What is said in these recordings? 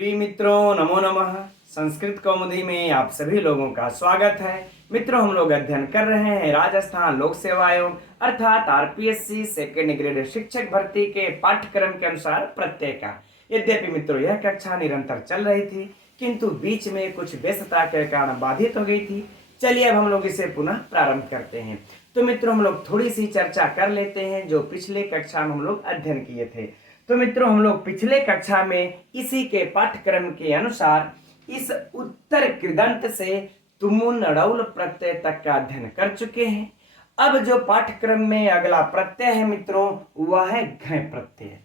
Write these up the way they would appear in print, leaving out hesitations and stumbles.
प्रिय मित्रों, नमो नमः। संस्कृत कौमुदी में आप सभी लोगों का स्वागत है। मित्रों, हम लोग अध्ययन कर रहे हैं राजस्थान लोक सेवा आयोग अर्थात आरपीएससी सेकेंड ग्रेड शिक्षक भर्ती के पाठ्यक्रम के अनुसार प्रत्यय का। यद्यपि मित्रों यह कक्षा निरंतर चल रही थी, किंतु बीच में कुछ व्यस्तता के कारण बाधित हो गई थी। चलिए अब हम लोग इसे पुनः प्रारंभ करते हैं। तो मित्रों, हम लोग थोड़ी सी चर्चा कर लेते हैं जो पिछले कक्षा में हम लोग अध्ययन किए थे। तो मित्रों, हम लोग पिछले कक्षा में इसी के पाठ्यक्रम के अनुसार इस उत्तर कृदंत से तुमुन णौल प्रत्यय तक का अध्ययन कर चुके हैं। अब जो पाठ्यक्रम में अगला प्रत्यय है मित्रों, वह है घय प्रत्यय।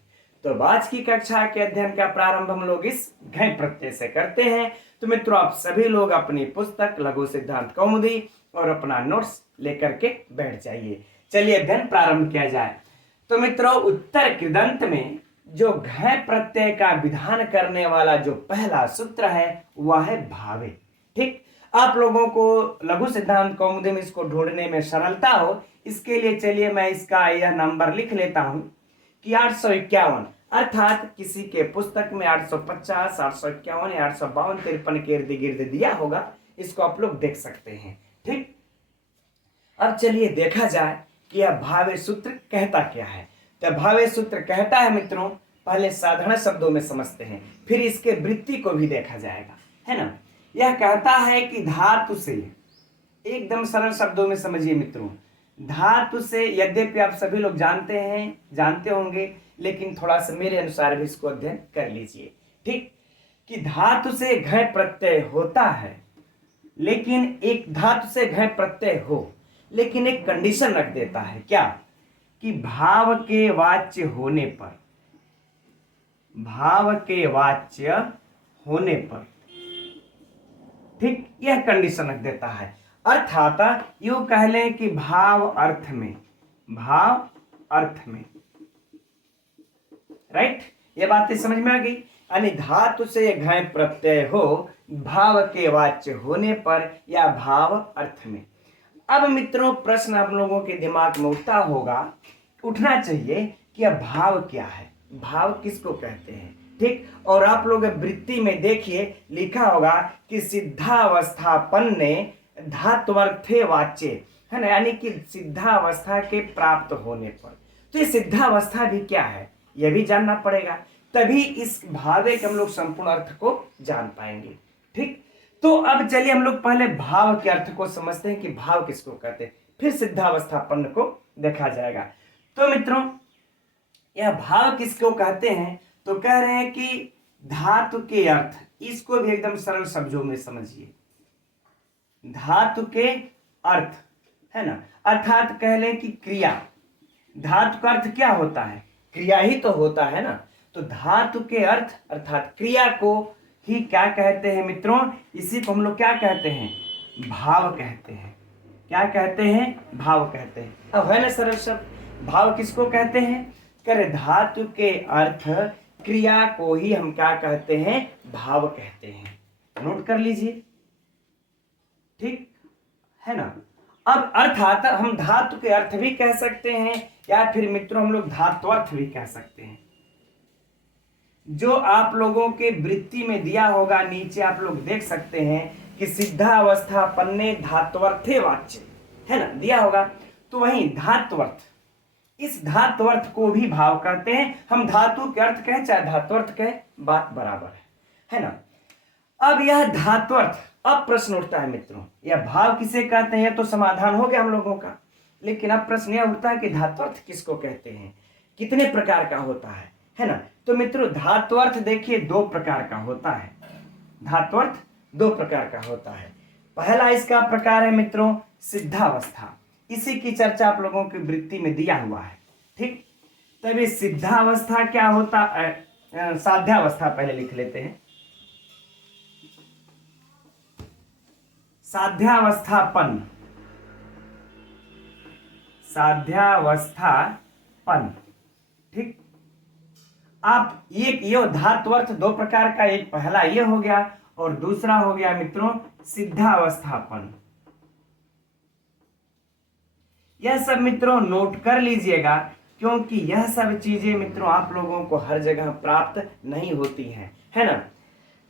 तो आज की कक्षा के अध्ययन का प्रारंभ हम लोग इस घय प्रत्यय से करते हैं। तो मित्रों, आप सभी लोग अपनी पुस्तक लघु सिद्धांत कौमुदी और अपना नोट्स लेकर के बैठ जाइए। चलिए अध्ययन प्रारंभ किया जाए। तो मित्रों, उत्तर कृदंत में जो घय प्रत्यय का विधान करने वाला जो पहला सूत्र है वह है भावे। ठीक, आप लोगों को लघु सिद्धांत कौमुदी में इसको ढूंढने में सरलता हो, इसके लिए चलिए मैं इसका यह नंबर लिख लेता हूं कि 851, अर्थात किसी के पुस्तक में 850, 851 या 852, 53 के इर्द गिर्द दिया होगा। इसको आप लोग देख सकते हैं। ठीक, अब चलिए देखा जाए कि यह भावे सूत्र कहता क्या है। तो भावे सूत्र कहता है मित्रों, पहले साधारण शब्दों में समझते हैं, फिर इसके वृत्ति को भी देखा जाएगा, है ना। यह कहता है कि धातु से, एकदम सरल शब्दों में समझिए मित्रों, धातु से, यद्यपि आप सभी लोग जानते होंगे, लेकिन थोड़ा सा मेरे अनुसार भी इसको अध्ययन कर लीजिए। ठीक, कि धातु से घय प्रत्यय होता है, लेकिन एक धातु से घय प्रत्यय हो, लेकिन एक कंडीशन रख देता है। क्या? कि भाव के वाच्य होने पर, भाव के वाच्य होने पर, ठीक, यह कंडीशन रख देता है। अर्थात यूं कह लें कि भाव अर्थ में, भाव अर्थ में, राइट, ये बातें समझ में आ गई। यानी धातु से घय प्रत्यय हो भाव के वाच्य होने पर या भाव अर्थ में। अब मित्रों, प्रश्न आप लोगों के दिमाग में उठना चाहिए कि अब भाव क्या है, भाव किसको कहते हैं। ठीक, और आप लोग वृत्ति में देखिए लिखा होगा कि सिद्धावस्थापन्ने धात्वर्थे वाच्य, है ना, यानी कि सिद्धावस्था के प्राप्त होने पर। तो ये सिद्धावस्था भी क्या है यह भी जानना पड़ेगा, तभी इस भावे के हम लोग संपूर्ण अर्थ को जान पाएंगे। ठीक, तो अब चलिए हम लोग पहले भाव के अर्थ को समझते हैं कि भाव किसको कहते हैं, फिर सिद्धावस्थापन्न को देखा जाएगा। तो मित्रों, यह भाव किसको कहते हैं, तो कह रहे हैं कि धातु के अर्थ, इसको भी एकदम सरल शब्दों में समझिए। धातु के अर्थ, है ना, अर्थात कह लें कि क्रिया। धातु का अर्थ क्या होता है? क्रिया ही तो होता है ना। तो धातु के अर्थ अर्थात क्रिया को ही क्या कहते हैं मित्रों? इसी को हम लोग क्या कहते हैं? भाव कहते हैं। क्या कहते हैं? भाव कहते हैं। अब है ना सरल शब्द, भाव किसको कहते हैं? करे धातु के अर्थ क्रिया को ही हम क्या कहते हैं? भाव कहते हैं। नोट कर लीजिए, ठीक है ना। अब अर्थात हम धातु के अर्थ भी कह सकते हैं, या फिर मित्रों हम लोग धात्वर्थ भी कह सकते हैं। जो आप लोगों के वृत्ति में दिया होगा, नीचे आप लोग देख सकते हैं कि सिद्धावस्थापन्ने धात्वर्थे वाच्य, है ना, दिया होगा। तो वही धात्वर्थ, इस धात्वर्थ को भी भाव कहते हैं। हम धातु के अर्थ कहें चाहे धात्वर्थ कहें, बात बराबर है ना। अब यह धात्वर्थ, अब प्रश्न उठता है मित्रों, यह भाव किसे कहते हैं? तो समाधान हो गया हम लोगों का, लेकिन अब प्रश्न यह उठता है कि धात्वर्थ किसको कहते हैं, कितने प्रकार का होता है ना। तो मित्रों, धात्वर्थ देखिए दो प्रकार का होता है। धात्वर्थ दो प्रकार का होता है। पहला इसका प्रकार है मित्रों सिद्धावस्था, इसी की चर्चा आप लोगों की वृत्ति में दिया हुआ है। ठीक, तभी सिद्धावस्था क्या होता है? साध्यावस्था पहले लिख लेते हैं। साध्यावस्थापन, साध्यावस्थापन। ठीक, आप ये धात्वर्थ दो प्रकार का, एक पहला ये हो गया और दूसरा हो गया मित्रों सिद्धावस्थापन। यह सब मित्रों नोट कर लीजिएगा, क्योंकि यह सब चीजें मित्रों आप लोगों को हर जगह प्राप्त नहीं होती हैं, है ना।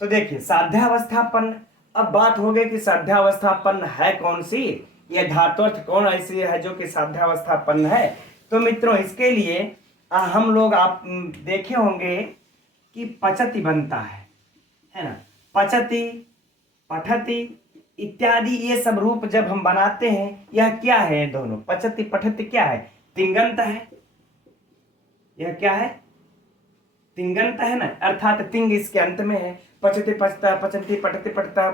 तो देखिए साध्यावस्थापन्न, अब बात हो गई कि साध्यावस्थापन्न है कौन सी, यह धातुअर्थ कौन ऐसी है जो कि साध्यावस्थापन्न है। तो मित्रों इसके लिए हम लोग आप देखे होंगे कि पचति बनता है ना, पचति, पठति इत्यादि ये सब रूप जब हम बनाते हैं, यह क्या है, दोनों पचति पठति क्या है, तिंगंत है। यह क्या है, तिंगंत है ना, अर्थात तिंग इसके अंत में है। पचति पचता, पचंती पठति पठता,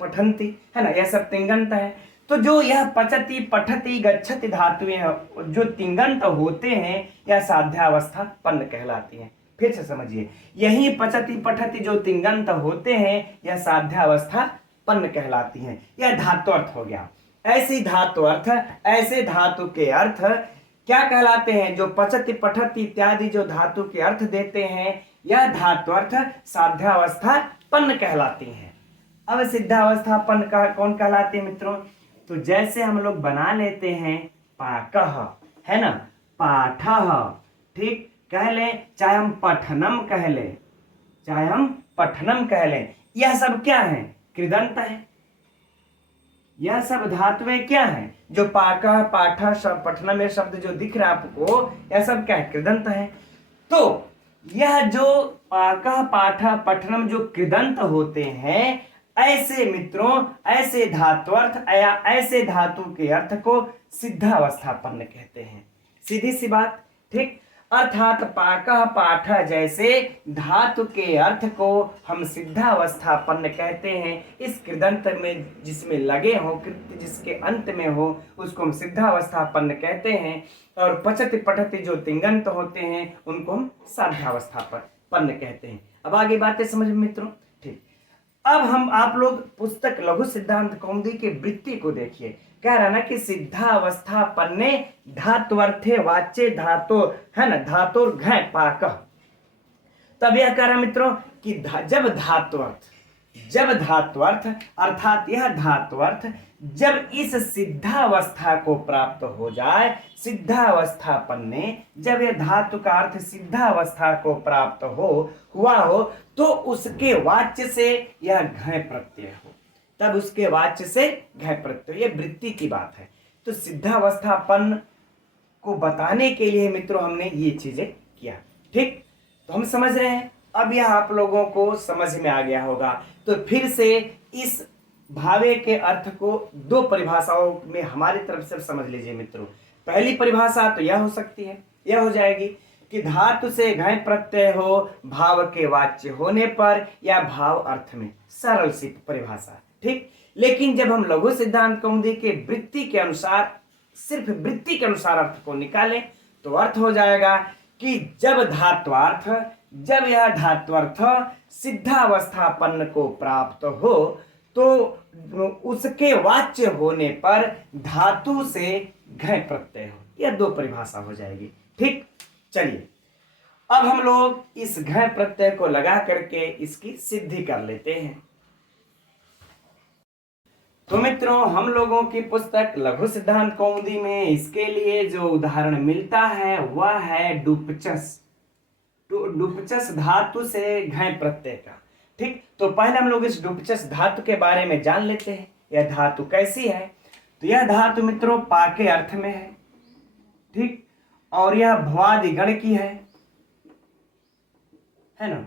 पठंती है ना, यह सब तिंगंत है। तो जो यह पचति पठति गच्छति धातुएं जो तिंगंत होते हैं, यह साध्यावस्थापन्न कहलाती हैं। फिर से समझिए, यही पचति पठति जो तिंगंत होते हैं, यह साध्यावस्थापन्न कहलाती हैं। यह धातु अर्थ हो गया। ऐसी धातु अर्थ, ऐसे धातु के अर्थ क्या कहलाते हैं, जो पचति पठति इत्यादि जो धातु के अर्थ देते हैं, यह धातु अर्थ साध्यावस्थापन्न कहलाती हैं। अब सिद्धावस्थापन्न का कौन कहलाती है मित्रों, तो जैसे हम लोग बना लेते हैं पाकः, है ना, पाठः, ठीक, कह लें, चाहे हम पठनम कह लें, चाहे हम पठनम कह लें, यह सब क्या है, कृदंत है। यह सब धातुएं क्या है, जो पाकः पाठः पठनम ये शब्द जो दिख रहा है आपको, यह सब क्या है, कृदंत है। तो यह जो पाकः पाठः पठनम जो कृदंत होते हैं, ऐसे मित्रों, ऐसे धातुअर्थ या ऐसे धातु के अर्थ को सिद्धावस्थापन्न कहते हैं। सीधी सी बात, ठीक। अर्थात पाकः पाठः जैसे धातु के अर्थ को हम सिद्धावस्थापन्न कहते हैं। इस कृदंत में जिसमें लगे हो, कृत्य जिसके अंत में हो, उसको हम सिद्धावस्थापन्न कहते हैं। और पचति पठति जो तिंगंत होते हैं, उनको हम साध्यावस्थापन्न कहते हैं। अब आगे बातें समझ में मित्रों, ठीक। अब हम आप लोग पुस्तक लघु सिद्धांत कौमुदी के वृत्ति को देखिए। कह रहा ना कि सिद्धावस्थापन्ने धात्वर्थे वाच्य धातु, है ना, धातुर घ पाकः। तब यह कह रहा मित्रों कि जब धात्वर्थ अर्थात यह धात्वर्थ जब इस सिद्धावस्था को प्राप्त हो जाए, सिद्धावस्थापन्ने, जब यह धातु का अर्थ सिद्धावस्था को प्राप्त हुआ हो, तो उसके वाच्य से यह घ प्रत्यय हो, तब उसके वाच्य से घ प्रत्यय, ये वृत्ति की बात है। तो सिद्धावस्थापन्न को बताने के लिए मित्रों हमने ये चीजें किया, ठीक। तो हम समझ रहे हैं, अब यह आप लोगों को समझ में आ गया होगा। तो फिर से इस भावे के अर्थ को दो परिभाषाओं में हमारी तरफ से समझ लीजिए मित्रों। पहली परिभाषा तो यह हो सकती है, यह हो जाएगी कि धातु से घ प्रत्यय हो भाव के वाच्य होने पर या भाव अर्थ में, सरल सी परिभाषा, ठीक। लेकिन जब हम लघु सिद्धांत कौमुदी के वृत्ति के अनुसार, सिर्फ वृत्ति के अनुसार अर्थ को निकालें, तो अर्थ हो जाएगा कि जब यह धात्वर्थ सिद्धावस्थापन्न को प्राप्त हो, तो उसके वाच्य होने पर धातु से घ प्रत्यय हो। यह दो परिभाषा हो जाएगी, ठीक। चलिए अब हम लोग इस घ प्रत्यय को लगा करके इसकी सिद्धि कर लेते हैं। तो मित्रों, हम लोगों की पुस्तक लघु सिद्धांत कौमुदी में इसके लिए जो उदाहरण मिलता है वह है डुपचस। डुपचस धातु से घ प्रत्यय का, ठीक। तो पहले हम लोग इस डुपचस धातु के बारे में जान लेते हैं, यह धातु कैसी है। तो यह धातु मित्रों पाके अर्थ में है, ठीक, और यह भवादि गण की है ना।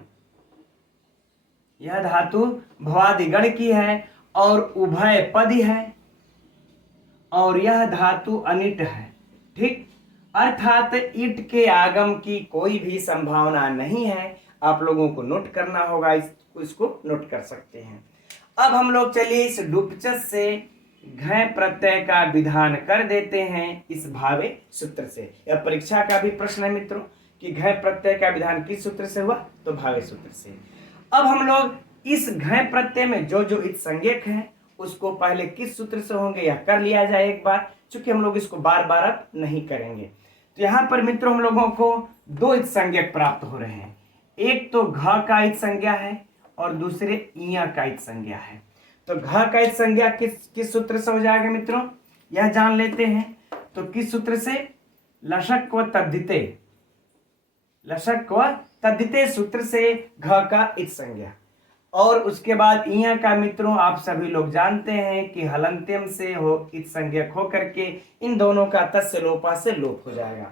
यह धातु भवादि गण की है और उभय पदी है, और यह धातु अनिट है, ठीक। अर्थात ईट के आगम की कोई भी संभावना नहीं है। आप लोगों को नोट करना होगा, इसको नोट कर सकते हैं। अब हम लोग चलिए इस डुपचस से घ प्रत्यय का विधान कर देते हैं इस भावे सूत्र से। यह परीक्षा का भी प्रश्न है मित्रों कि घ प्रत्यय का विधान किस सूत्र से हुआ, तो भावे सूत्र से। अब हम लोग इस घ प्रत्यय में जो जो इत संज्ञक है उसको पहले किस सूत्र से होंगे यह कर लिया जाए एक बार, चूंकि हम लोग इसको बार बार अब नहीं करेंगे। तो यहाँ पर मित्रों हम लोगों को दो इत संज्ञक प्राप्त हो रहे हैं, एक तो घ का इत संज्ञा है और दूसरे इया का इत संज्ञा है। तो घ का इत संज्ञा किस सूत्र से हो जाएगा मित्रों, यह जान लेते हैं। तो किस सूत्र से, लशक व तद्धिते, लशक व तद्धिते सूत्र से घ का इत संज्ञा। और उसके बाद इया का मित्रों आप सभी लोग जानते हैं कि हलंत्यम से हो इत संज्ञक हो करके इन दोनों का तस्य लोपा से लोप हो जाएगा।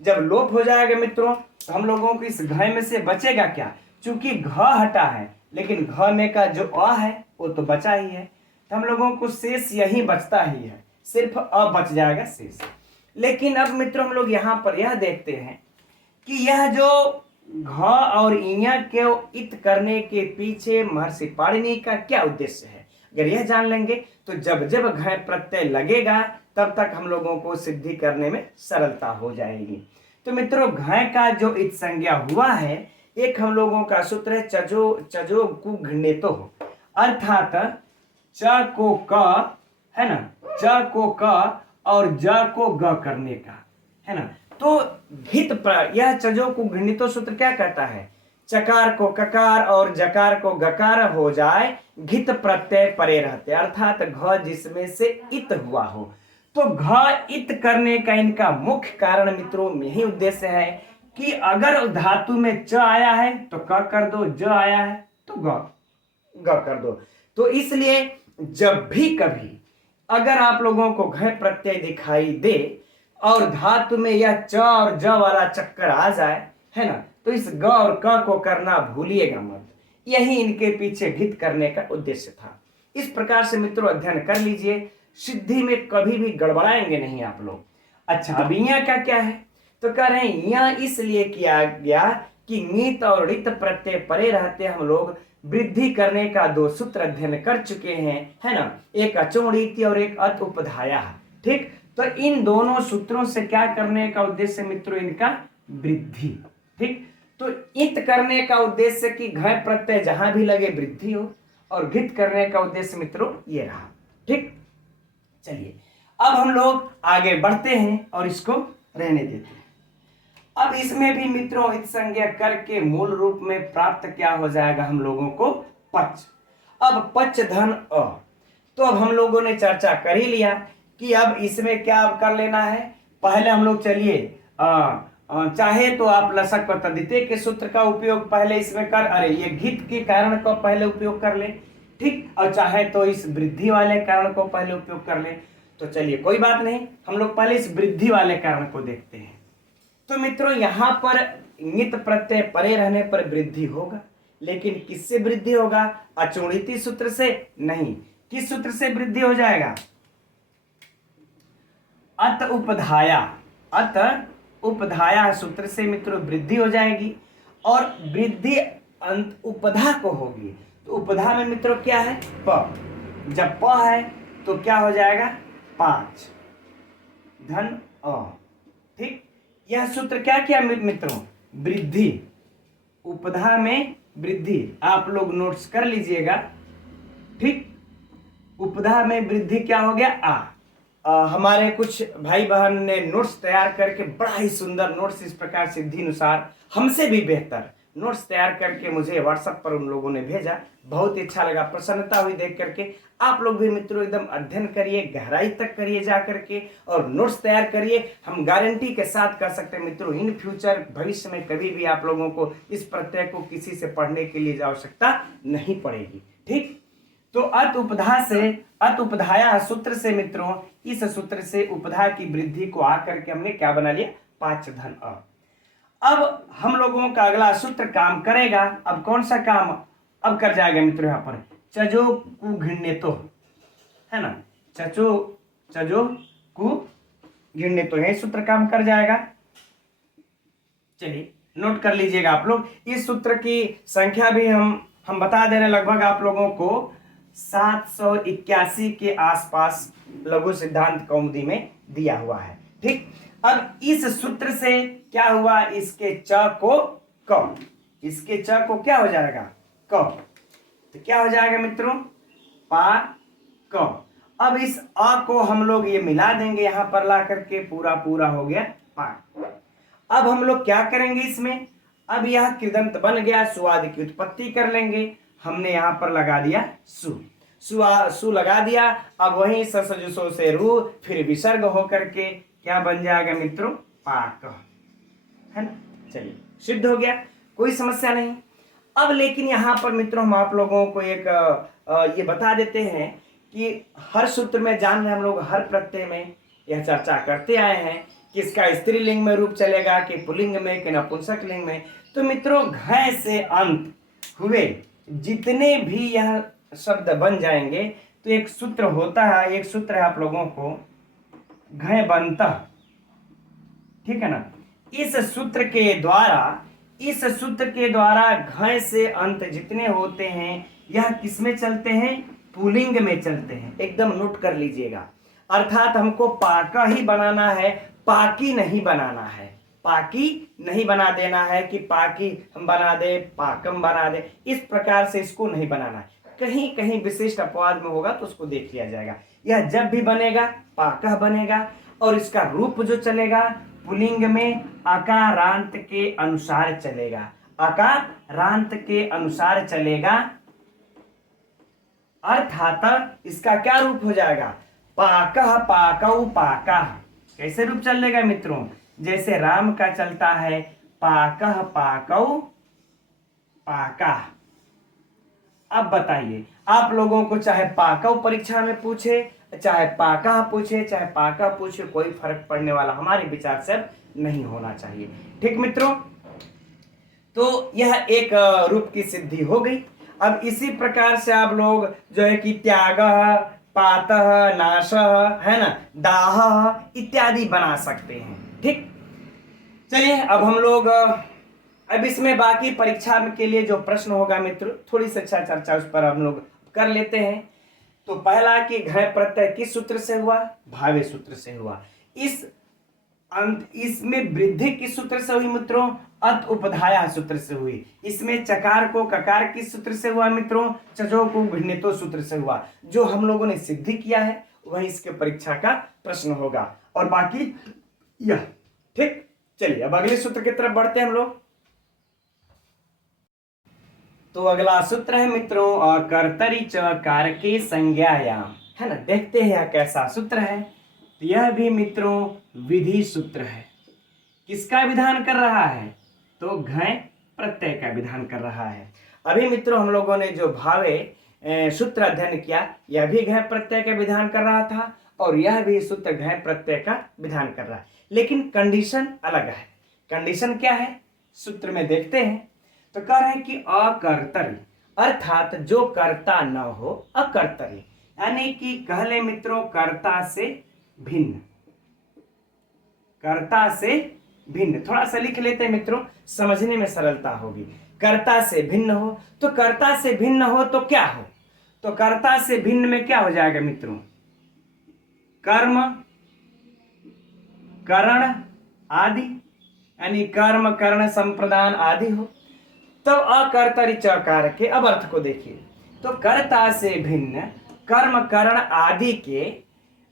जब लोप हो जाएगा मित्रों तो हम लोगों को इस घ में से बचेगा क्या, चूंकि घ हटा है लेकिन घ में का जो अ है वो तो बचा ही है, तो हम लोगों को शेष यही बचता ही है, सिर्फ अ बच जाएगा शेष। लेकिन अब मित्रों हम लोग यहाँ पर यह देखते हैं कि यह जो घ और इया के इत करने के पीछे महर्षि पाणिनि का क्या उद्देश्य है, अगर यह जान लेंगे तो जब जब घ प्रत्यय लगेगा तब तक हम लोगों को सिद्धि करने में सरलता हो जाएगी। तो मित्रों घ का जो इत संज्ञा हुआ है एक हम लोगों का सूत्र है चजो कु घृणितो हो, अर्थात च को क है ना, च को क और ज को ग करने का है ना। तो भित पर यह चजो को घृणितो सूत्र क्या कहता है, चकार को ककार और जकार को गकार हो जाए घित प्रत्यय परे रहते, अर्थात घ जिसमें से इत हुआ हो। तो घ इत करने का इनका मुख्य कारण मित्रों यही उद्देश्य है कि अगर धातु में च आया है तो क कर दो, ज आया है तो ग कर दो। तो इसलिए जब भी कभी अगर आप लोगों को घ प्रत्यय दिखाई दे और धातु में यह च और ज वाला चक्कर आ जाए है ना, तो इस ग और क को करना भूलिएगा मत, यही इनके पीछे घित करने का उद्देश्य था। इस प्रकार से मित्रों अध्ययन कर लीजिए, सिद्धि में कभी भी गड़बड़ाएंगे नहीं आप लोग। अच्छा अब यहाँ का क्या है, तो कह रहे हैं यहाँ इसलिए किया गया कि नीत और रित प्रत्यय परे रहते हम लोग वृद्धि करने का दो सूत्र अध्ययन कर चुके हैं है ना, एक अचोणीति और एक अत उपधाया। ठीक, तो इन दोनों सूत्रों से क्या करने का उद्देश्य मित्रों, इनका वृद्धि। ठीक, तो इत करने का उद्देश्य कि घ प्रत्यय जहां भी लगे वृद्धि हो, और घित करने का उद्देश्य मित्रों ये रहा। ठीक, चलिए अब हम लोग आगे बढ़ते हैं और इसको रहने देते हैं। अब इसमें भी मित्रों इत संज्ञा करके मूल रूप में प्राप्त क्या हो जाएगा हम लोगों को, पच। अब पच धन अ, तो अब हम लोगों ने चर्चा कर ही लिया कि अब इसमें क्या कर लेना है। पहले हम लोग चलिए चाहे तो आप लसक व तद्धिते के सूत्र का उपयोग पहले इसमें कर, अरे ये घित के कारण का पहले उपयोग कर ले। ठीक, और चाहे तो इस वृद्धि वाले कारण को पहले उपयोग कर ले। तो चलिए कोई बात नहीं, हम लोग पहले इस वृद्धि वाले कारण को देखते हैं। तो मित्रों यहाँ पर नित प्रत्यय परे रहने पर वृद्धि होगा, लेकिन किससे वृद्धि होगा, अचोणिति सूत्र से नहीं। किस सूत्र से वृद्धि हो जाएगा, अत उपधाया, अत उपधाया सूत्र से मित्रों वृद्धि हो जाएगी। और वृद्धि अंत उपधा को होगी, तो उपधा में मित्रों क्या है, प। जब प है तो क्या हो जाएगा, पांच धन अ। ठीक, यह सूत्र क्या किया मित्रों, वृद्धि, उपधा में वृद्धि, आप लोग नोट्स कर लीजिएगा। ठीक, उपधा में वृद्धि क्या हो गया, हमारे कुछ भाई बहन ने नोट्स तैयार करके बड़ा ही सुंदर नोट्स इस प्रकार सिद्धि अनुसार हमसे भी बेहतर नोट्स तैयार करके मुझे व्हाट्सएप पर उन लोगों ने भेजा, बहुत ही अच्छा लगा, प्रसन्नता हुई देख करके। आप लोग भी मित्रों एकदम अध्ययन करिए, गहराई तक करिए जा करके और नोट्स तैयार करिए। हम गारंटी के साथ कर सकते हैं मित्रों, इन फ्यूचर भविष्य में कभी भी आप लोगों को इस प्रत्यय को किसी से पढ़ने के लिए आवश्यकता नहीं पड़ेगी। ठीक, तो अत उपधा से, अत उपधाया सूत्र से मित्रों, इस सूत्र से उपधा की वृद्धि को आकर के हमने क्या बना लिया, पांच धन अ। अब हम लोगों का अगला सूत्र काम करेगा। अब कौन सा काम अब कर जाएगा मित्रों, यहाँ पर चजो कु घृण्यतो है ना, चजो कु घृण्यतो है सूत्र काम कर जाएगा। चलिए नोट कर लीजिएगा आप लोग, इस सूत्र की संख्या भी हम बता दे रहे हैं, लगभग आप लोगों को 781 के आसपास लघु सिद्धांत कौमुदी में दिया हुआ है। ठीक, अब इस सूत्र से क्या हुआ, इसके च को क, इसके च को क्या हो जाएगा, क, तो क्या हो जाएगा मित्रों, पा क। अब इस अ को हम लोग ये मिला देंगे यहां पर ला करके, पूरा पूरा हो गया पा। अब हम लोग क्या करेंगे इसमें, अब यह कृदंत बन गया, सुआदि की उत्पत्ति कर लेंगे। हमने यहां पर लगा दिया सु लगा दिया। अब वही ससजुसो से रू, फिर विसर्ग होकर के क्या बन जाएगा मित्रों, पाक है ना। चलिए सिद्ध हो गया, कोई समस्या नहीं। अब लेकिन यहाँ पर मित्रों हम आप लोगों को एक ये बता देते हैं कि हर सूत्र में जान रहे हम लोग हर प्रत्यय में यह चर्चा करते आए हैं कि इसका स्त्रीलिंग में रूप चलेगा कि पुल्लिंग में कि नपुंसक लिंग में। तो मित्रों घ से अंत हुए जितने भी यह शब्द बन जाएंगे तो एक सूत्र होता है, एक सूत्र है आप लोगों को घ बनता, ठीक है ना। इस सूत्र के द्वारा घ से अंत जितने होते हैं यह किसमें चलते हैं, पुल्लिंग में चलते हैं। एकदम नोट कर लीजिएगा। अर्थात हमको पाका ही बनाना है, पाकी नहीं बनाना है। पाकी नहीं बना देना है कि पाकी हम बना दे, पाकम बना दे, इस प्रकार से इसको नहीं बनाना है। कहीं कहीं विशिष्ट अपवाद में होगा तो उसको देख लिया जाएगा। यह जब भी बनेगा पाका बनेगा और इसका रूप जो चलेगा पुल्लिंग में अकारांत के अनुसार चलेगा, अकारांत के अनुसार चलेगा। अर्थात इसका क्या रूप हो जाएगा, पाकह पाकौ पाका। कैसे रूप चलेगा मित्रों, जैसे राम का चलता है पाकह पाकौ पाका। अब बताइए आप लोगों को चाहे पाकौ परीक्षा में पूछे, चाहे पाका पूछे, चाहे पाका पूछे, कोई फर्क पड़ने वाला हमारे विचार से नहीं होना चाहिए। ठीक मित्रों, तो यह एक रूप की सिद्धि हो गई। अब इसी प्रकार से आप लोग जो है कि त्यागः, पातः, नाशः, है ना, दाहः इत्यादि बना सकते हैं। ठीक, चलिए अब हम लोग अब इसमें बाकी परीक्षा के लिए जो प्रश्न होगा मित्र थोड़ी सी अच्छा चर्चा उस पर हम लोग कर लेते हैं। तो पहला कि घ प्रत्यय किस सूत्र से हुआ, भावे सूत्र से हुआ। इसमें वृद्धि किस सूत्र से हुई मित्रों, अत उपधाया सूत्र से हुई। इसमें चकार को ककार किस सूत्र से हुआ मित्रों, चजो को भिन्नतो सूत्र से हुआ। जो हम लोगों ने सिद्धि किया है वही इसके परीक्षा का प्रश्न होगा और बाकी यह। ठीक, चलिए अब अगले सूत्र की तरफ बढ़ते हैं हम लोग। तो अगला सूत्र है मित्रों अकर्तरि च कारके संज्ञायाम, है ना। देखते हैं यह कैसा सूत्र है। तो यह भी मित्रों विधि सूत्र है। किसका विधान कर रहा है, तो घ प्रत्यय का विधान कर रहा है। अभी मित्रों हम लोगों ने जो भावे सूत्र अध्ययन किया यह भी घ प्रत्यय का विधान कर रहा था और यह भी सूत्र घ प्रत्यय का विधान कर रहा है, लेकिन कंडीशन अलग है। कंडीशन क्या है सूत्र में देखते हैं। तो कह रहे हैं कि अकर्तरि अर्थात जो कर्ता न हो, अकर्तरि यानी कि कहले मित्रों कर्ता से भिन्न, कर्ता से भिन्न। थोड़ा सा लिख लेते हैं मित्रों, समझने में सरलता होगी। कर्ता से भिन्न हो, तो कर्ता से भिन्न हो तो क्या हो, तो कर्ता से भिन्न में क्या हो जाएगा मित्रों, कर्म करण आदि, यानी कर्म कर्ण संप्रदान आदि हो। तब अकर्तरि च कारके, अब अर्थ को देखिए। तो कर्ता से भिन्न कर्म करण आदि के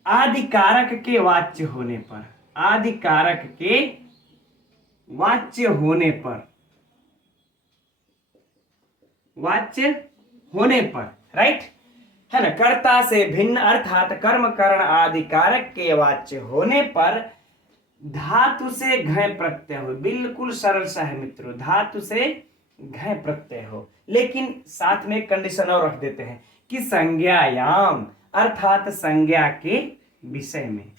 आदि कारक के वाच्य होने पर, आदि कारक के वाच्य होने पर, वाच्य होने पर, राइट है ना। कर्ता से भिन्न अर्थात कर्म करण आदि कारक के वाच्य होने पर धातु से घ प्रत्यय हो। बिल्कुल सरल सा है मित्रों, धातु से घ प्रत्यय हो। लेकिन साथ में एक कंडीशन और रख देते हैं कि संज्ञायाम अर्थात संज्ञा के विषय में,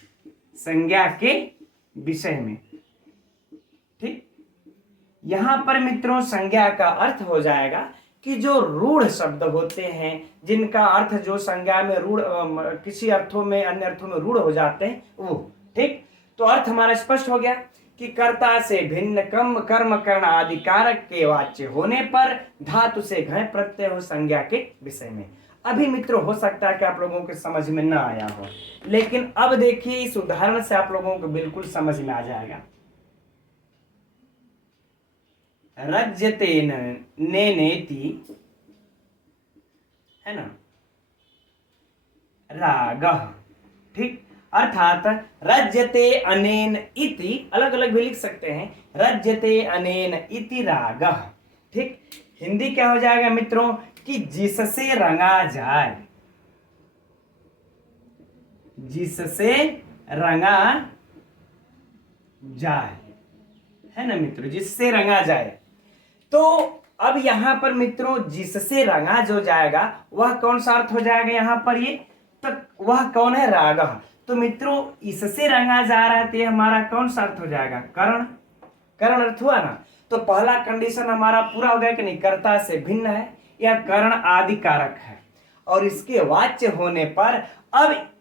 संज्ञा के विषय में। ठीक, यहां पर मित्रों संज्ञा का अर्थ हो जाएगा कि जो रूढ़ शब्द होते हैं, जिनका अर्थ जो संज्ञा में रूढ़ किसी अर्थों में अन्य अर्थों में रूढ़ हो जाते हैं वो। ठीक, तो अर्थ हमारा स्पष्ट हो गया कि कर्ता से भिन्न कम कर्म कर्ण आदि कारक के वाच्य होने पर धातु से घ प्रत्यय हो संज्ञा के विषय में। अभी मित्रों हो सकता है कि आप लोगों के समझ में ना आया हो, लेकिन अब देखिए इस उदाहरण से आप लोगों को बिल्कुल समझ में आ जाएगा। रज्यते नेनेति, है ना, रागः। ठीक, अर्थात रज्यते अनेन इति, अलग अलग भी लिख सकते हैं, रज्यते अनेन इति रागः। ठीक, हिंदी क्या हो जाएगा मित्रों कि जिससे रंगा जाए, जिससे रंगा जाए, है ना मित्रों, जिससे रंगा जाए। तो अब यहाँ पर मित्रों जिससे रंगा जो जाएगा वह कौन सा अर्थ हो जाएगा यहाँ पर ये, तो वह कौन है, राग। तो मित्रों इससे रंगा जा रहा है तो ये हमारा कौन सा अर्थ हो जाएगा, करण। करण अर्थ हुआ ना। तो पहला कंडीशन हमारा पूरा हो गया कि नहीं, कर्ता से भिन्न है या करण आदि कारक है, और इसके वाच्य होने पर अब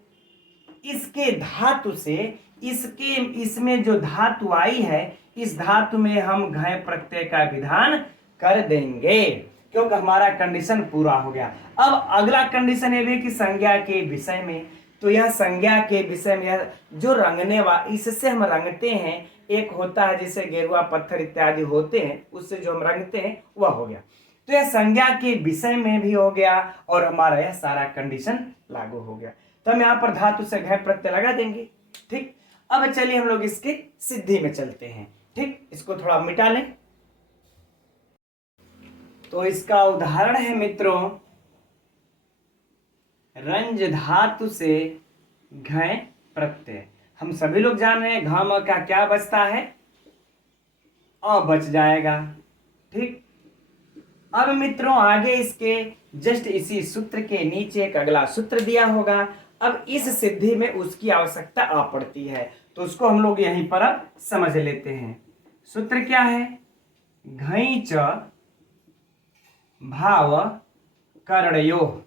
इसके धातु से इसके इसमें जो धातु आई है इस धातु में हम घय प्रत्यय का विधान कर देंगे, क्योंकि हमारा कंडीशन पूरा हो गया। अब अगला कंडीशन ये भी कि संज्ञा के विषय में, तो यह संज्ञा के विषय में यह जो रंगने वाला, इससे हम रंगते हैं, एक होता है जैसे गेरुआ पत्थर इत्यादि होते हैं, उससे जो हम रंगते हैं वह हो गया। तो यह संज्ञा के विषय में भी हो गया और हमारा यह सारा कंडीशन लागू हो गया। तो हम यहाँ पर धातु से घय प्रत्यय लगा देंगे। ठीक, अब चलिए हम लोग इसके सिद्धि में चलते हैं। ठीक, इसको थोड़ा मिटा लें। तो इसका उदाहरण है मित्रों, रंज धातु से घय प्रत्यय। हम सभी लोग जान रहे हैं घ का क्या बचता है, अ बच जाएगा। ठीक, अब मित्रों आगे इसके जस्ट इसी सूत्र के नीचे एक अगला सूत्र दिया होगा। अब इस सिद्धि में उसकी आवश्यकता आ पड़ती है, तो उसको हम लोग यहीं पर अब समझ लेते हैं। सूत्र क्या है, घई च भाव कर्णयोः,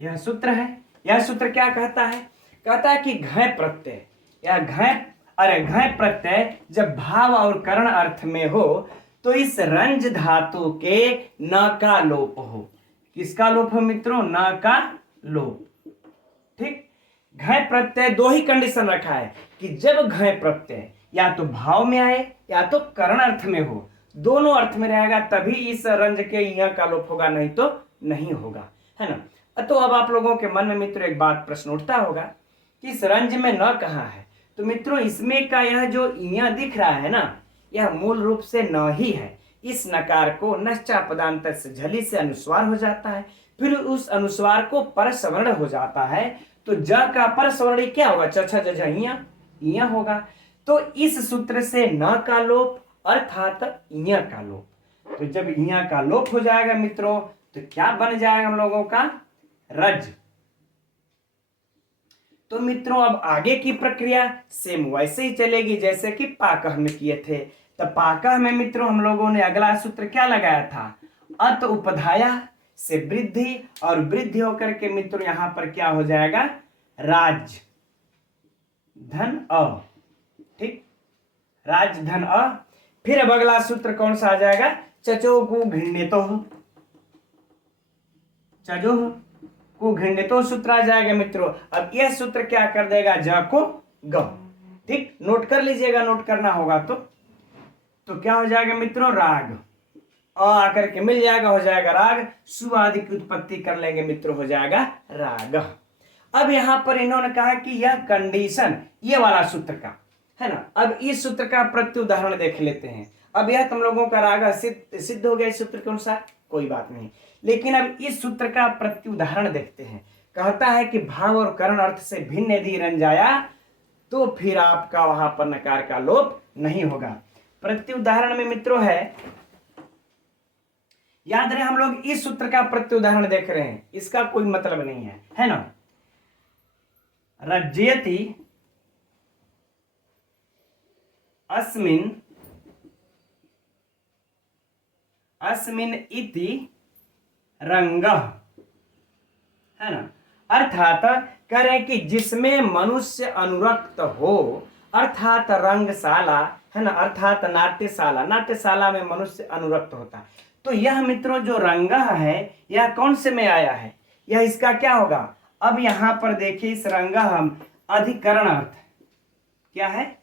यह सूत्र है। यह सूत्र क्या कहता है, कहता है कि घय प्रत्यय या घय प्रत्यय जब भाव और करण अर्थ में हो तो इस रंज धातु के न का लोप हो। किसका लोप हो मित्रों, न का लोप। ठीक, घय प्रत्यय दो ही कंडीशन रखा है कि जब घय प्रत्यय या तो भाव में आए या तो करण अर्थ में हो, दोनों अर्थ में रहेगा तभी इस रंज के यहाँ का लोप होगा, नहीं तो नहीं होगा, है ना। तो अब आप लोगों के मन में मित्रों एक बात प्रश्न उठता होगा कि इस रंज में न कहाँ है। तो मित्रों इसमें का यह जो यहाँ दिख रहा है ना, यह मूल रूप से न ही है। इस नकार को नश्चा पदांतर से झली से अनुस्वार हो जाता है, फिर उस अनुस्वार को परसवर्ण हो जाता है। तो ज का परसवर्ण क्या होगा, च छ इया होगा। तो इस सूत्र से न का लोप अर्थात इया का लोप। तो जब इया का लोप हो जाएगा मित्रों तो क्या बन जाएगा हम लोगों का, रज। तो मित्रों अब आगे की प्रक्रिया सेम वैसे ही चलेगी जैसे कि पाकह में किए थे। तो पाकह में मित्रों हम लोगों ने अगला सूत्र क्या लगाया था, अत उपधाया से वृद्धि, और वृद्धि होकर के मित्रों यहां पर क्या हो जाएगा, राज धन अ। ठीक, राज धन अ। फिर अब अगला सूत्र कौन सा आ जाएगा, चचो को घृण्यतो, चजो को घृण्यतो सूत्र आ जाएगा मित्रों। अब यह सूत्र क्या कर देगा, ज को ग। ठीक, नोट कर लीजिएगा, नोट करना होगा तो क्या हो जाएगा मित्रों, राग। अ आकर के मिल जाएगा, हो जाएगा राग। सु आदि की उत्पत्ति कर लेंगे मित्रों, हो जाएगा राग। अब यहां पर इन्होंने कहा कि यह कंडीशन ये वाला सूत्र का है ना। अब इस सूत्र का प्रत्युदाहरण देख लेते हैं। अब यह तुम लोगों का राग सिद्ध हो गया इस सूत्र के अनुसार, कोई बात नहीं। लेकिन अब इस सूत्र का प्रत्युदाहरण देखते हैं। कहता है कि भाव और करण अर्थ से भिन्न यदि रंज आया तो फिर आपका वहां पर नकार का लोप नहीं होगा। प्रत्युदाहरण में मित्रों है, याद रहे हम लोग इस सूत्र का प्रत्युदाहरण देख रहे हैं, इसका कोई मतलब नहीं है ना। रज्यति अस्मिन् अस्मिन् इति रंगः, है ना। अर्थात कह रहे हैं कि जिसमें मनुष्य अनुरक्त हो, अर्थात रंगशाला है ना, अर्थात नाट्यशाला, नाट्यशाला में मनुष्य अनुरक्त होता है। तो यह मित्रों जो रंग है यह कौन से में आया है, यह इसका क्या होगा। अब यहां पर देखिए इस रंग हम अधिकरण अर्थ, क्या है,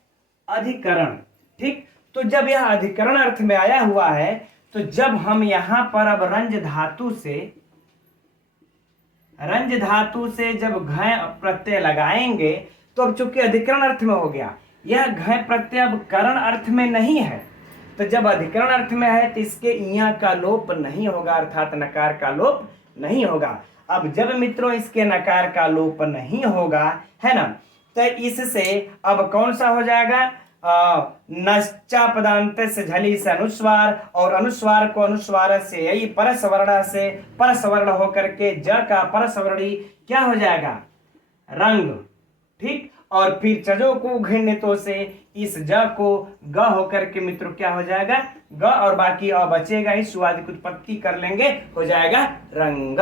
अधिकरण। ठीक, तो जब यह अधिकरण अर्थ में आया हुआ है तो जब हम यहां पर अब रंज धातु से जब घय प्रत्यय लगाएंगे तो अब चूंकि अधिकरण अर्थ में हो गया, यह घय प्रत्यय अब करण अर्थ में नहीं है। तो जब अधिकरण अर्थ में है तो इसके इया का लोप नहीं होगा, अर्थात नकार का लोप नहीं होगा। अब जब मित्रों इसके नकार का लोप नहीं होगा, है ना, तो इससे अब कौन सा हो जाएगा, नश्चा पदांत से झली से अनुस्वार, और अनुस्वार को अनुस्वार से यही परसवर्ण से परसवर्ण होकर के ज का परसवर्णी क्या हो जाएगा, रंग। ठीक, और फिर चजो को घृणितों से इस ज को ग होकर के मित्रों क्या हो जाएगा, ग, और बाकी अ बचेगा, इस सुआदि की उत्पत्ति कर लेंगे, हो जाएगा रंग।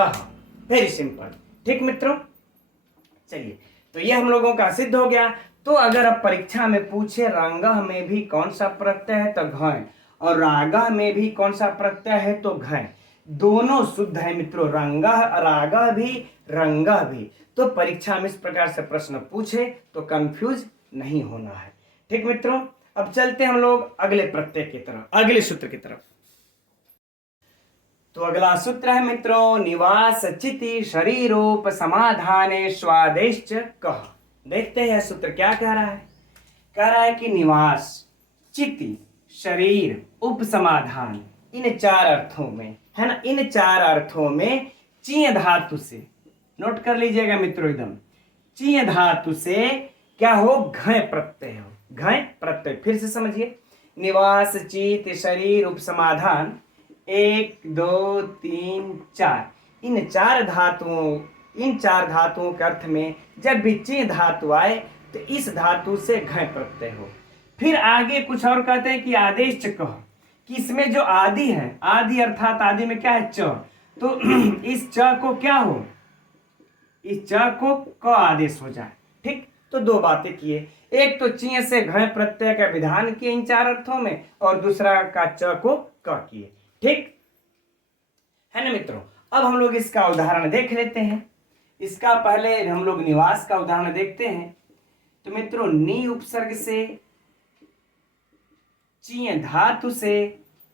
Very simple. ठीक मित्रों, चलिए, तो ये हम लोगों का सिद्ध हो गया। तो अगर अब परीक्षा में पूछे रंगह में भी कौन सा प्रत्यय है तो घ, और रागह में भी कौन सा प्रत्यय है तो घ, दोनों शुद्ध है मित्रों, रंगह रागह भी रंगह भी। तो परीक्षा में इस प्रकार से प्रश्न पूछे तो कंफ्यूज नहीं होना है। ठीक मित्रों, अब चलते हम लोग अगले प्रत्यय की तरफ, अगले सूत्र की तरफ। तो अगला सूत्र है मित्रों, निवास चिति शरीरोप समाधाने स्वादेश्च कह। देखते हैं सूत्र क्या कह रहा है। कह रहा है कि निवास, चिति, शरीर, उपसमाधान, इन चार अर्थों में, है ना, इन चार अर्थों में चीय धातु से, नोट कर लीजिएगा मित्रों एकदम, चीय धातु से क्या हो, घय प्रत्यय हो, घय प्रत्यय। फिर से समझिए, निवास, चित, शरीर, उपसमाधान, 1 2 3 4, इन चार धातुओं के अर्थ में जब भी ची धातु आए तो इस धातु से घय प्रत्यय हो। फिर आगे कुछ और कहते हैं कि आदेश च कह, कि इसमें जो आदि है, आदि अर्थात आदि में क्या है, च, तो इस च को क्या हो, इस च को क आदेश हो जाए। ठीक, तो दो बातें किए, एक तो ची से घय प्रत्यय का विधान किए इन चार अर्थों में, और दूसरा का च को क किए। ठीक है ना मित्रों। अब हम लोग इसका उदाहरण देख लेते हैं। इसका पहले हम लोग निवास का उदाहरण देखते हैं। तो मित्रों, नी उपसर्ग से चीय धातु से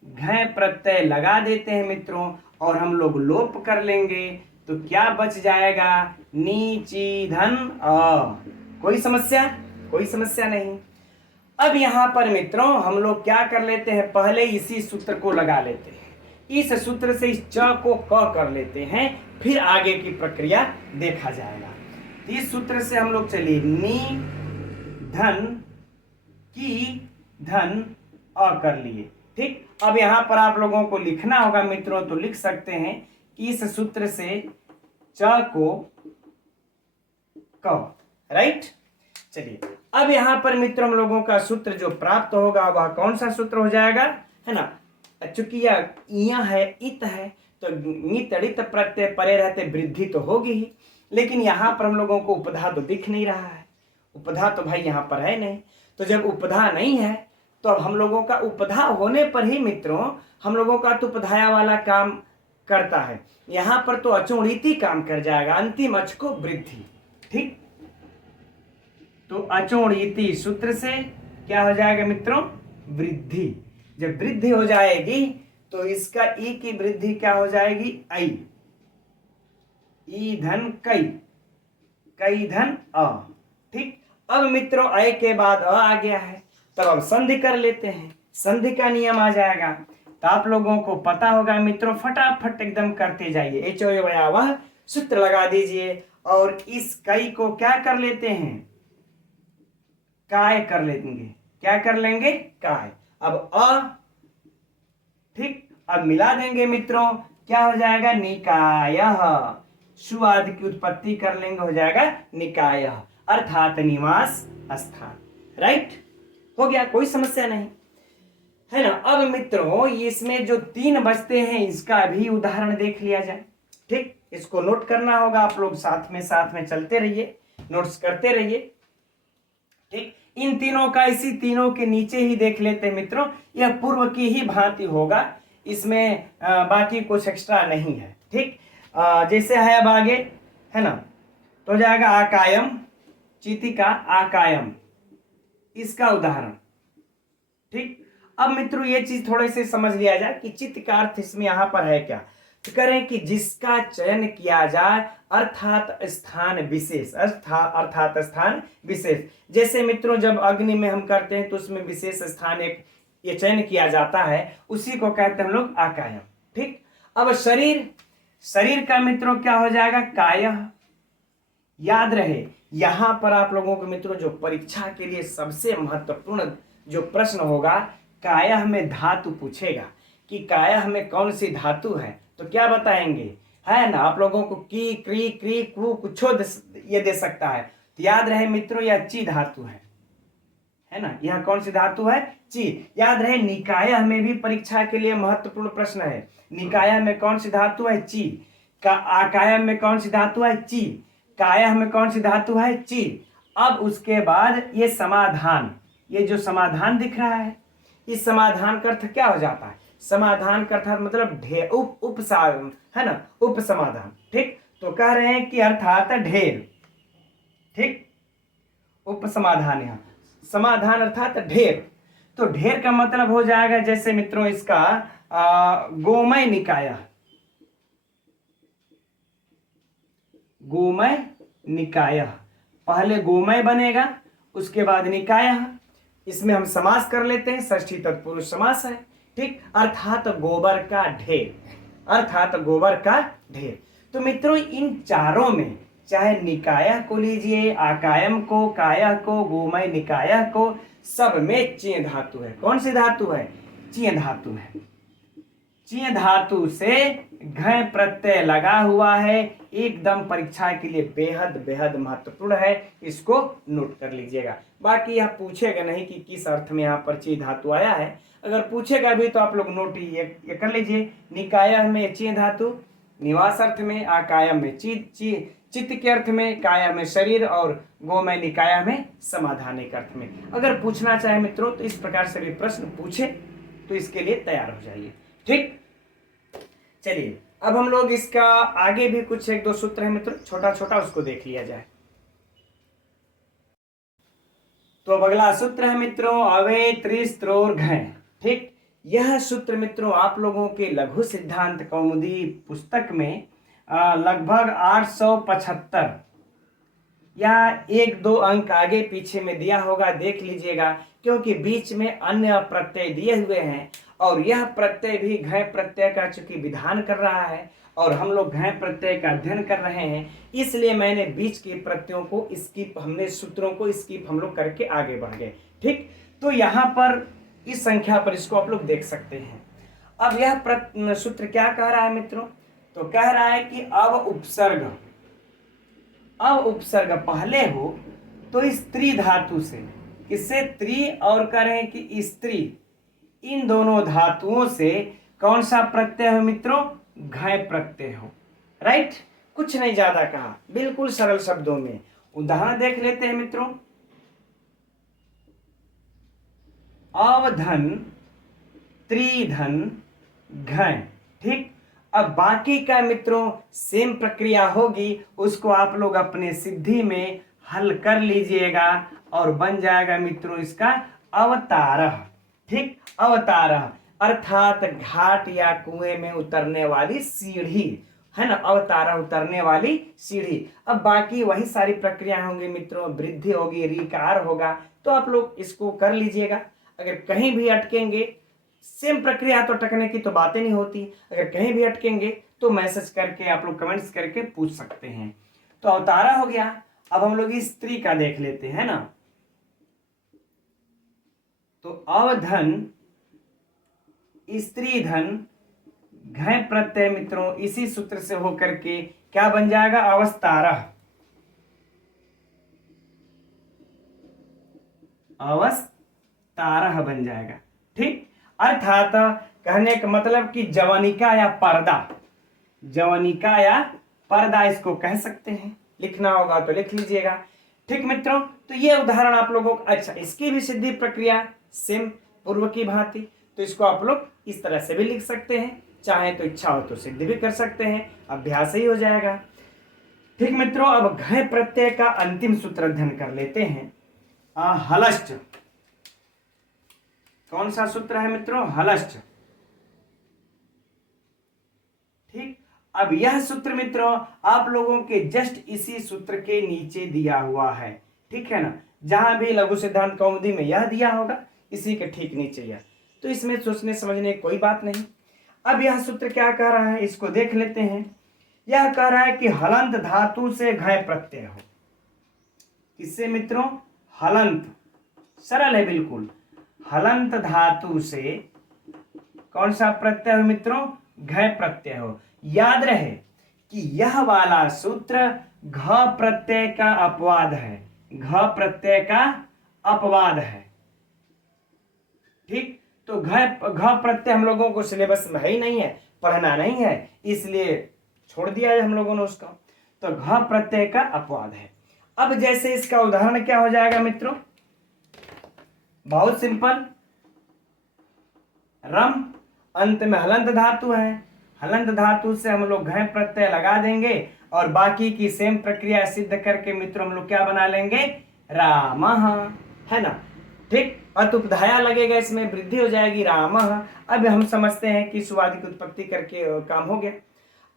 घय प्रत्यय लगा देते हैं मित्रों, और हम लोग लोप कर लेंगे तो क्या बच जाएगा, नी ची धन अ। कोई समस्या, कोई समस्या नहीं। अब यहां पर मित्रों हम लोग क्या कर लेते हैं, पहले इसी सूत्र को लगा लेते हैं, इस सूत्र से इस च को क कर लेते हैं, फिर आगे की प्रक्रिया देखा जाएगा। इस सूत्र से हम लोग चलिए, नी धन की धन अ कर लिए। ठीक, अब यहां पर आप लोगों को लिखना होगा मित्रों, तो लिख सकते हैं कि इस सूत्र से च को क, राइट। चलिए, अब यहां पर मित्रों हम लोगों का सूत्र जो प्राप्त होगा वह कौन सा सूत्र हो जाएगा, है ना। चूंकि यह है, इत है, तो नित ऋत प्रत्यय परे रहते वृद्धि तो होगी ही, लेकिन यहाँ पर हम लोगों को उपधा तो दिख नहीं रहा है, उपधा तो भाई यहाँ पर है नहीं। तो जब उपधा नहीं है तो अब हम लोगों का उपधा होने पर ही मित्रों हम लोगों का तो उपधाया वाला काम करता है, यहाँ पर तो अचोणिति काम कर जाएगा, अंतिम अच को वृद्धि। ठीक, तो अचोणिति सूत्र से क्या हो जाएगा मित्रों, वृद्धि। जब वृद्धि हो जाएगी तो इसका ई की वृद्धि क्या हो जाएगी, आई, ई धन कई, कई धन अ। ठीक, अब मित्रों अय के बाद अ आ गया है, तब अब संधि कर लेते हैं, संधि का नियम आ जाएगा। तो आप लोगों को पता होगा मित्रों, फटाफट एकदम करते जाइए, एच वह सूत्र लगा दीजिए, और इस कई को क्या कर लेते हैं, काय कर लेंगे। क्या कर लेंगे, काय। अब अ, ठीक, अब मिला देंगे मित्रों, क्या हो जाएगा, निकायः, सुआद की उत्पत्ति कर लेंगे, हो जाएगा निकायः, अर्थात निवास स्थान। राइट, हो गया, कोई समस्या नहीं, है ना। अब मित्रों इसमें जो तीन बचते हैं इसका भी उदाहरण देख लिया जाए। ठीक, इसको नोट करना होगा, आप लोग साथ में चलते रहिए, नोट्स करते रहिए। ठीक, इन तीनों का इसी तीनों के नीचे ही देख लेते हैं मित्रों, यह पूर्व की ही भांति होगा, इसमें बाकी कुछ एक्स्ट्रा नहीं है। ठीक, जैसे है अब आगे, है ना, तो हो जाएगा आकायम, चितिका आकायम, इसका उदाहरण। ठीक, अब मित्रों ये चीज थोड़े से समझ लिया जाए कि चित्त का अर्थ इसमें यहां पर है क्या, तो करें कि जिसका चयन किया जाए अर्थात स्थान विशेष, अर्थात स्थान विशेष। जैसे मित्रों जब अग्नि में हम करते हैं तो उसमें विशेष स्थान एक ये चयन किया जाता है, उसी को कहते हैं हम लोग आकायम। ठीक, अब शरीर, शरीर का मित्रों क्या हो जाएगा, कायः। याद रहे यहां पर आप लोगों को मित्रों जो परीक्षा के लिए सबसे महत्वपूर्ण जो प्रश्न होगा कायः में धातु पूछेगा कि कायः में कौन सी धातु है, तो क्या बताएंगे, है ना। आप लोगों को की, क्री, क्री, क्रू कुछ ये दे सकता है। तो याद रहे मित्रों, यह ची धातु है ना। यह कौन सी धातु है, ची। याद रहे निकाय में भी परीक्षा के लिए महत्वपूर्ण प्रश्न है। निकाय में कौन सी धातु है, ची। का आकाय में कौन सी धातु है, ची। काया में कौन सी धातु है, ची। अब उसके बाद ये समाधान, ये जो समाधान दिख रहा है, इस समाधान का अर्थ क्या हो जाता है, समाधान का अर्थ मतलब ढेर, उप है ना, उप समाधान। ठीक, तो कह रहे हैं कि अर्थात ढेर। ठीक, उप समाधान, यहां समाधान अर्थात ढेर। तो ढेर का मतलब हो जाएगा जैसे मित्रों इसका गोमय निकाय, गोमय निकाय। पहले गोमय बनेगा, उसके बाद निकाय। इसमें हम समास कर लेते हैं, षष्ठी तत्पुरुष समास है। ठीक, अर्थात गोबर का ढेर, अर्थात गोबर का ढेर। तो मित्रों इन चारों में चाहे निकाय को लीजिए, आकायम को, काया को, गोमय निकाय को, सब में चीय धातु है। कौन सी धातु है, चीय धातु है। चीय धातु से घ प्रत्यय लगा हुआ है, एकदम परीक्षा के लिए बेहद बेहद महत्वपूर्ण है, इसको नोट कर लीजिएगा। बाकी यह पूछेगा नहीं कि किस अर्थ में यहाँ पर चीय धातु आया है, अगर पूछेगा भी तो आप लोग नोट ये कर लीजिए। निकाय में चीय धातु निवास अर्थ में, आकाय में चित्त के अर्थ में, काया में शरीर, और गोमय निकाय में समाधानिक अर्थ में। अगर पूछना चाहे मित्रों तो इस प्रकार से भी प्रश्न पूछे तो इसके लिए तैयार हो जाइए। ठीक, चलिए अब हम लोग इसका आगे भी कुछ एक दो सूत्र है मित्रों, छोटा छोटा, उसको देख लिया जाए। तो अब अगला सूत्र है मित्रों अवे त्रिस्त्रोर घ। ठीक, यह सूत्र मित्रों आप लोगों के लघु सिद्धांत कौमुदी पुस्तक में लगभग 875 या एक दो अंक आगे पीछे में दिया होगा, देख लीजिएगा, क्योंकि बीच में अन्य प्रत्यय दिए हुए हैं और यह प्रत्यय भी घ प्रत्यय का चूंकि विधान कर रहा है और हम लोग घ प्रत्यय का अध्ययन कर रहे हैं, इसलिए मैंने बीच के प्रत्ययों को स्किप, हमने सूत्रों को स्किप हम लोग करके आगे बढ़ गए। ठीक, तो यहाँ पर इस संख्या पर इसको आप लोग देख सकते हैं। अब यह सूत्र क्या कह रहा है मित्रों, तो कह रहा है कि अब उपसर्ग पहले हो तो स्त्री धातु से, किससे, त्रि और करें कि स्त्री, इन दोनों धातुओं से कौन सा प्रत्यय हो मित्रों, घ प्रत्यय हो। राइट, कुछ नहीं ज्यादा कहा, बिल्कुल सरल शब्दों में। उदाहरण देख लेते हैं मित्रों, अवधन, त्रिधन, घ। ठीक, अब बाकी का मित्रों सेम प्रक्रिया होगी, उसको आप लोग अपने सिद्धि में हल कर लीजिएगा और बन जाएगा मित्रों इसका अवतारः। ठीक, अवतारः अर्थात घाट या कुएं में उतरने वाली सीढ़ी, है ना, अवतारः उतरने वाली सीढ़ी। अब बाकी वही सारी प्रक्रिया होंगी मित्रों, वृद्धि होगी, रीकार होगा, तो आप लोग इसको कर लीजिएगा। अगर कहीं भी अटकेंगे, सेम प्रक्रिया तो अटकने की तो बातें नहीं होती, अगर कहीं भी अटकेंगे तो मैसेज करके आप लोग कमेंट्स करके पूछ सकते हैं। तो अवतारा हो गया। अब हम लोग स्त्री का देख लेते हैं ना, तो अवधन, स्त्री धन, घ प्रत्यय मित्रों इसी सूत्र से होकर के क्या बन जाएगा, अवस्तारः, अवस्तारः बन जाएगा। ठीक, अर्थात कहने का मतलब कि जवनिका या पर्दा, जवनिका या पर्दा इसको कह सकते हैं। लिखना होगा तो लिख लीजिएगा। ठीक मित्रों, तो ये उदाहरण आप लोगों को, अच्छा इसकी भी सिद्धि प्रक्रिया सेम पूर्व की भांति, तो इसको आप लोग इस तरह से भी लिख सकते हैं, चाहे तो इच्छा हो तो सिद्धि भी कर सकते हैं, अभ्यास ही हो जाएगा। ठीक मित्रों, अब घ प्रत्यय का अंतिम सूत्र अध्ययन कर लेते हैं, हलश्च। कौन सा सूत्र है मित्रों, हलश्च। ठीक, अब यह सूत्र मित्रों आप लोगों के जस्ट इसी सूत्र के नीचे दिया हुआ है। ठीक है ना, जहां भी लघु सिद्धांत कौमुदी में यह दिया होगा, इसी के ठीक नीचे यह, तो इसमें सोचने समझने कोई बात नहीं। अब यह सूत्र क्या कह रहा है, इसको देख लेते हैं। यह कह रहा है कि हलंत धातु से घ प्रत्यय हो। किससे मित्रों, हलंत, सरल है बिल्कुल। हलंत धातु से कौन सा प्रत्यय हो मित्रों? घ प्रत्यय हो। याद रहे कि यह वाला सूत्र घ प्रत्यय का अपवाद है, घ प्रत्यय का अपवाद है। ठीक, तो घ प्रत्यय हम लोगों को सिलेबस में है ही नहीं है, पढ़ना नहीं है, इसलिए छोड़ दिया है हम लोगों ने उसका। तो घ प्रत्यय का अपवाद है। अब जैसे इसका उदाहरण क्या हो जाएगा मित्रों? बहुत सिंपल, रम, अंत में हलंत धातु है, हलंत धातु से हम लोग घ प्रत्यय लगा देंगे और बाकी की सेम प्रक्रिया सिद्ध करके मित्रों हम लोग क्या बना लेंगे? रामः, है ना। ठीक, अतुपधाया लगेगा, इसमें वृद्धि हो जाएगी रामः। अब हम समझते हैं कि सुवादि की उत्पत्ति करके काम हो गया।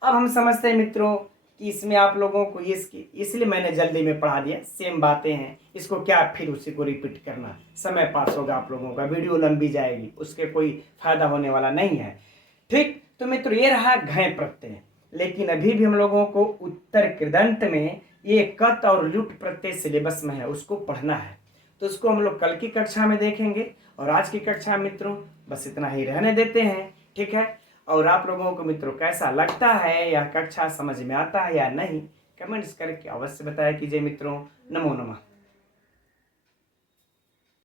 अब हम समझते हैं मित्रों कि इसमें आप लोगों को इसलिए मैंने जल्दी में पढ़ा दिया, सेम बातें हैं, इसको क्या फिर उसी को रिपीट करना, समय पास होगा आप लोगों का, वीडियो लंबी जाएगी, उसके कोई फायदा होने वाला नहीं है। ठीक, तो मित्रों ये रहा घ प्रत्यय। लेकिन अभी भी हम लोगों को उत्तर कृदंत में ये कत और लुट प्रत्यय सिलेबस में है, उसको पढ़ना है। तो उसको हम लोग कल की कक्षा में देखेंगे और आज की कक्षा मित्रों बस इतना ही रहने देते हैं। ठीक है, और आप लोगों को मित्रों कैसा लगता है, यह कक्षा समझ में आता है या नहीं, कमेंट्स करके अवश्य बताया कीजिए मित्रों। नमो नमः।